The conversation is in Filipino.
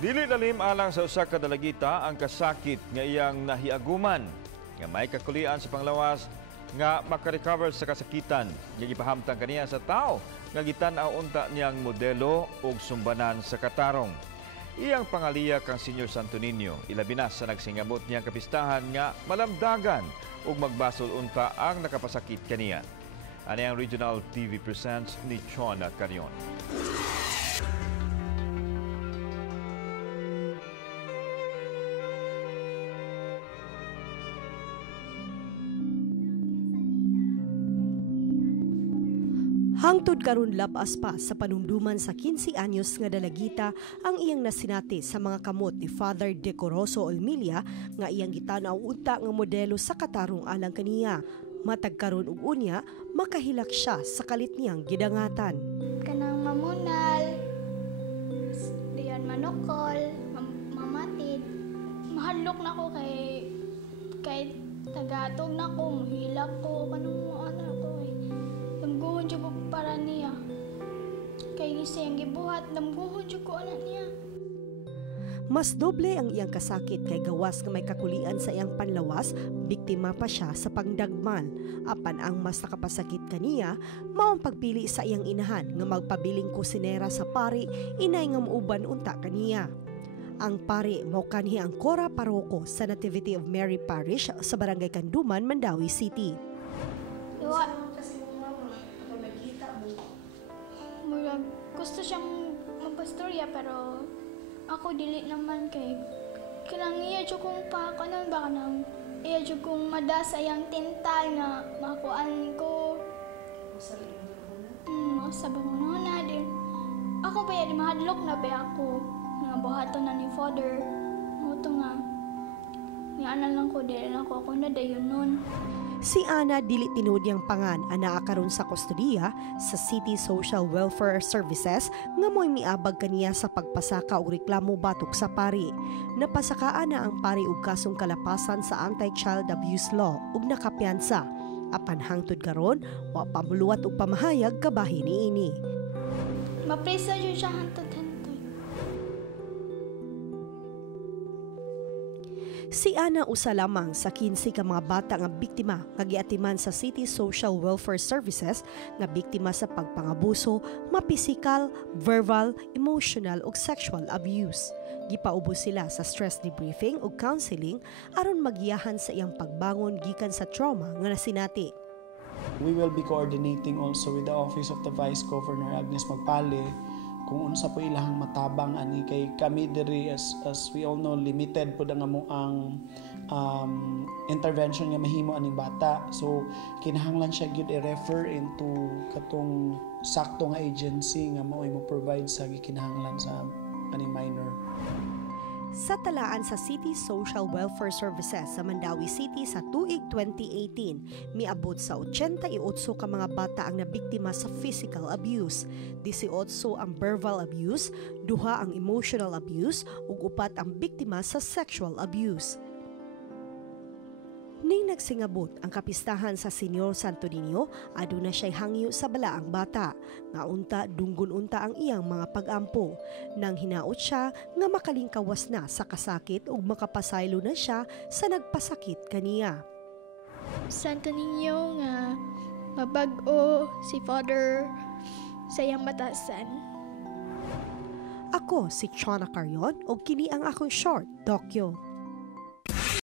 Dili lalim alang sa usa ka dalagita ang kasakit nga iyang nahiaguman nga may kakulian sa panglawas nga makarecover sa kasakitan. Nga gipahamtang kaniya sa tao nga gitan-aw unta niyang modelo ug sumbanan sa katarong. Iyang pangaliya kang Senyor Santo Niño, ilabi na sa nagsingabot niyang kapistahan nga malamdagan ug magbasol unta ang nakapasakit kaniya. Ani ang Regional TV Presents ni Chona Carion. Hangtod karon labas pa sa panumduman sa 15 anyos nga dalagita ang iyang nasinati sa mga kamot ni Father Decoroso Olmilia nga iyang gitanaw unta nga modelo sa katarong alang kaniya. Matag karon ug unya makahilak siya sa kalit niyang gidangatan. Kanang mamunal, diyan manukol, mamatid. Mahadlok na ko kay tagatog na ko, mahilak ko, kanang ano ko eh. Damguhon dyan ko para niya. Kay gising gibuhat, damguhon dyan ko anak niya. Mas doble ang iyang kasakit kay gawas nga may kakulian sa iyang panlawas, biktima pa siya sa pangdagmal. Apan ang mas nakapasakit kaniya, maong pagpili sa iyang inahan nga magpabiling kusinera sa Pari, inay nga muuban unta kaniya. Ang Pari mao kanhi ang Kora Paroko sa Nativity of Mary Parish sa Barangay Kanduman, Mandawi City. Murag gusto siyang magpastorya pero ako dili naman kay kanang iya jud kong pakanon ba kanang iya jud kong madas ayang tintal nga makuan ko sa bangunona din ako ba di mahadlok na ba ako nga buhaton na ni Father mo to nga ni ana lang ko dili lang ko na dayon nun. Si Ana dili tinud yang pangan anaa karon sa kustodiya sa City Social Welfare Services nga mo'y miabag kaniya sa pagpasaka og reklamo batok sa Pari. Napasakaan na ang Pari og kasong kalapasan sa Anti-Child Abuse Law ug nakapiyansa. Apan hangtod karon wa pa muluwat og pamahayag kabahin niini. Mapresa jud siya hangtod. Si Ana usa lamang sa 15 ka mga bata nga biktima nga giatiman sa City Social Welfare Services nga biktima sa pagpangabuso, mapisikal, verbal, emotional ug sexual abuse. Gipaubos sila sa stress debriefing ug counseling aron magiyahan sa iyang pagbangon gikan sa trauma nga nasinati. We will be coordinating also with the Office of the Vice Governor Agnes Magpale kung unsa po ilahang matabang ani kay kami diri as we all know limited po ang intervention nga mahimo aning bata, so kinahanglan siya gyud i-refer into katong sakto nga agency nga mao mo provide sa gikinahanglan sa aning minor. Sa talaan sa City Social Welfare Services sa Mandawi City sa tuig 2018, miabot sa 88 ka mga bata ang nabiktima sa physical abuse, 18 ang verbal abuse, 2 ang emotional abuse, ug 4 ang biktima sa sexual abuse. Ning nagsingabot ang kapistahan sa Senyor Santo Niño, aduna siya'y hangyo sa balaang bata, nga unta dunggon unta ang iyang mga pag-ampo. Nang hinaot siya nga makalingkawas na sa kasakit ug makapasaylo na siya sa nagpasakit kaniya. Santo Niño nga mabag-o si Father sa iyang batasan. Ako si Chona Carion ug kini ang akong short dokyo.